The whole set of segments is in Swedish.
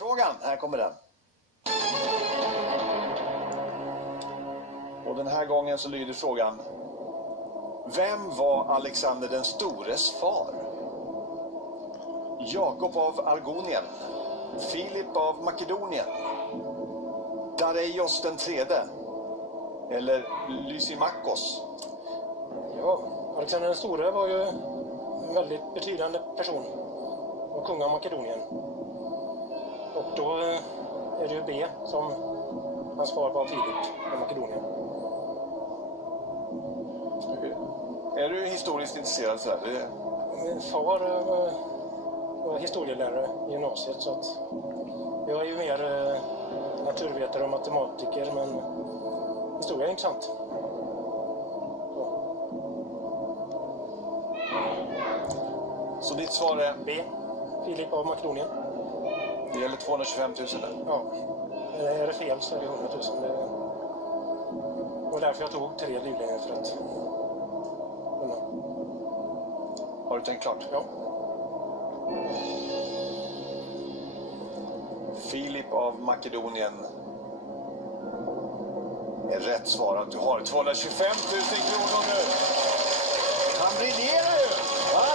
Frågan, här kommer den. Och den här gången så lyder frågan: vem var Alexander den stores far? Jakob av Argonien, Filip av Makedonien, Dareios den tredje eller Lysimakos? Ja, Alexander den store var ju en väldigt betydande person och kung av Makedonien. Och då är det ju B som hans far var Filip av Makedonien. Är du historiskt intresserad så här? Min far var historielärare i gymnasiet, så att jag är ju mer naturvetare och matematiker, men historia är intressant. Så ditt svar är? B. Filip av Makedonien. Det gäller 225 000 där. Ja. Är det fel så är det 100 000. Det var därför jag tog 3 livlinjer, för att kunna. Har du tänkt klart? Ja. Filip av Makedonien är rätt svar. Att du har 225 000 kronor nu. Han briljerar ju! Va?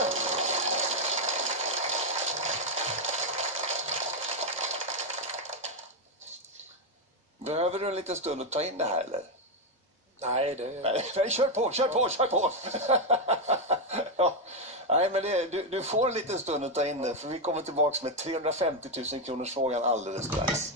Behöver du en liten stund att ta in det här eller? Nej, det... Nej, kör på! Ja. Nej, men du får en liten stund att ta in det, för vi kommer tillbaka med 350 000 kronors frågan alldeles strax.